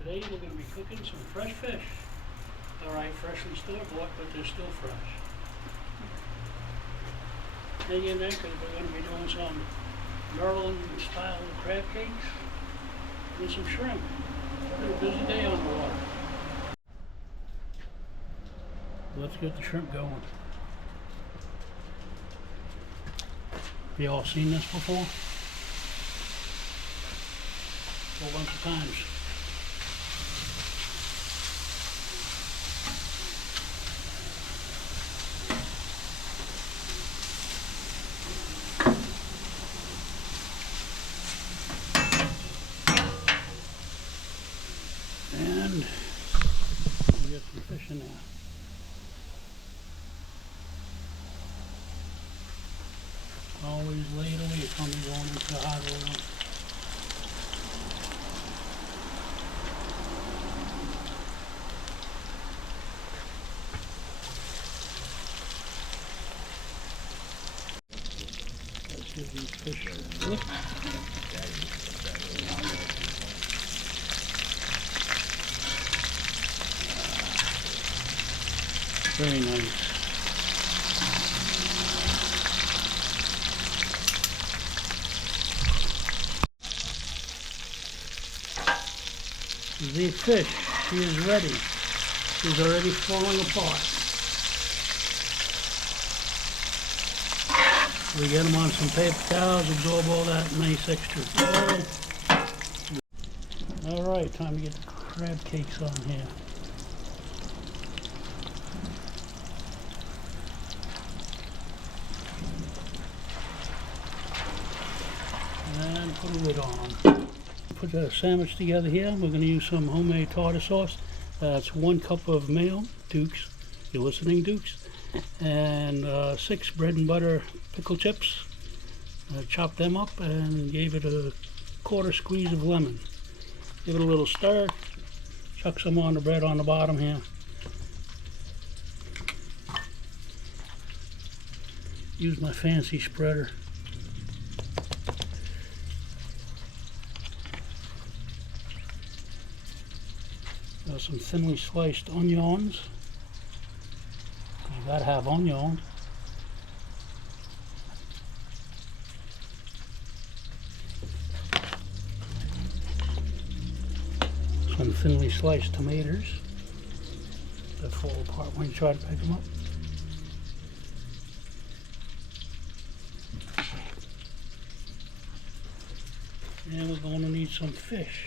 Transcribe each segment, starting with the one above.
Today we're going to be cooking some fresh fish. Alright, freshly store-bought, but they're still fresh. Hang in there because we're going to be doing some Maryland-style crab cakes and some shrimp. Pretty busy day on the water. Let's get the shrimp going. Have you all seen this before? A whole bunch of times. And we get some fish in there. Always lay it away from me going into the hot oil. Let's give these fish a lick. Very nice. The fish, she is ready. She's already falling apart. We get them on some paper towels, absorb all that nice extra oil. Alright, time to get the crab cakes on here. And put a lid on. Put a sandwich together here. We're going to use some homemade tartar sauce. That's 1 cup of mayo, Dukes, you're listening, Dukes, and 6 bread and butter pickle chips. Chopped them up and gave it a 1/4 squeeze of lemon. Give it a little stir. Chuck some on the bread on the bottom here. Use my fancy spreader. Some thinly sliced onions. You gotta have onion. Some thinly sliced tomatoes that fall apart when you try to pick them up. And we're going to need some fish.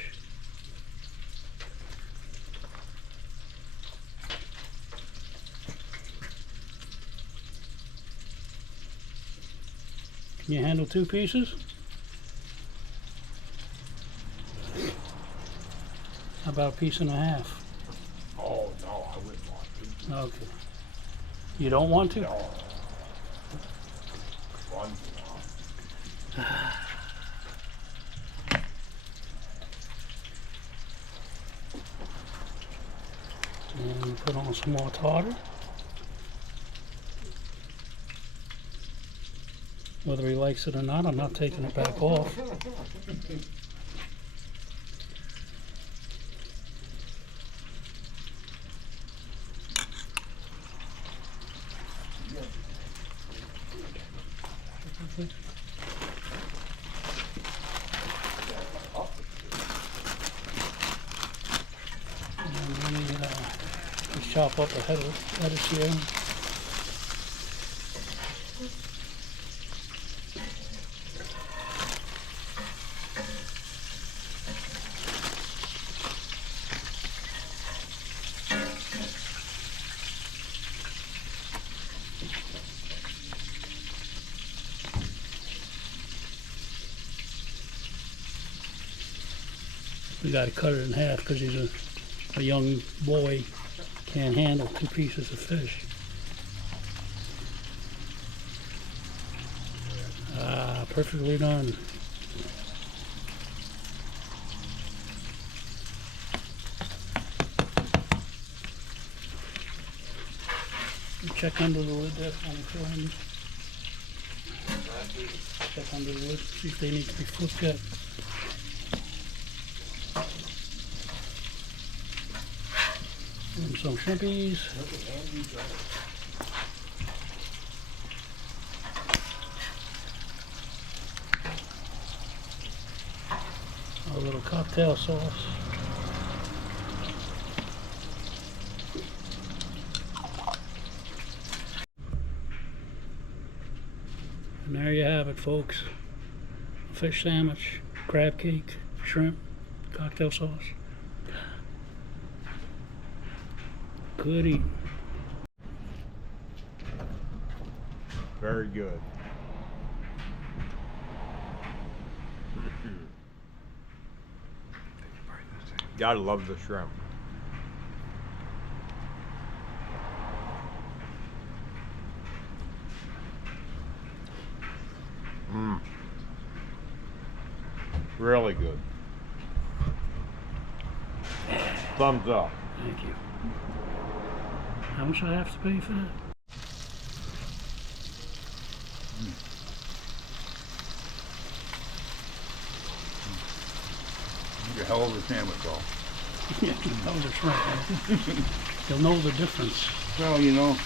Can you handle 2 pieces? How about 1.5 pieces? Oh, no, I wouldn't want to. Okay. You don't want to? No. One. And put on some more tartar. Whether he likes it or not, I'm not taking it back off. And then let's chop up a lettuce here. We got to cut it in half because he's a young boy, can't handle 2 pieces of fish. Ah, perfectly done. Check under the lid there for me, friends. Check under the lid, see if they need to be flipped yet. some shrimpies. Look at Andy Jones. A little cocktail sauce. And there you have it, folks. A fish sandwich, crab cake, shrimp, cocktail sauce. Good eating. Very good. Gotta love the shrimp. Mmm. Really good. Thumbs up. Thank you. How much do I have to pay for that? You're a hell of a sandwich, though. Yeah, that was a shrimp. You'll know the difference. Well, you know,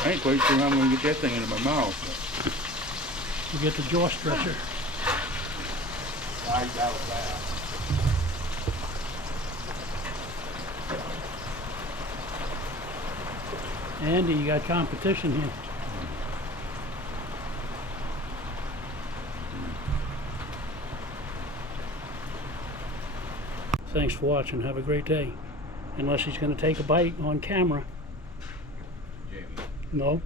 I ain't quite sure how I'm going to get that thing into my mouth. You get the jaw stretcher. I doubt that. Andy, you got competition here. Thanks for watching. Have a great day. Unless he's going to take a bite on camera. Jamie. No?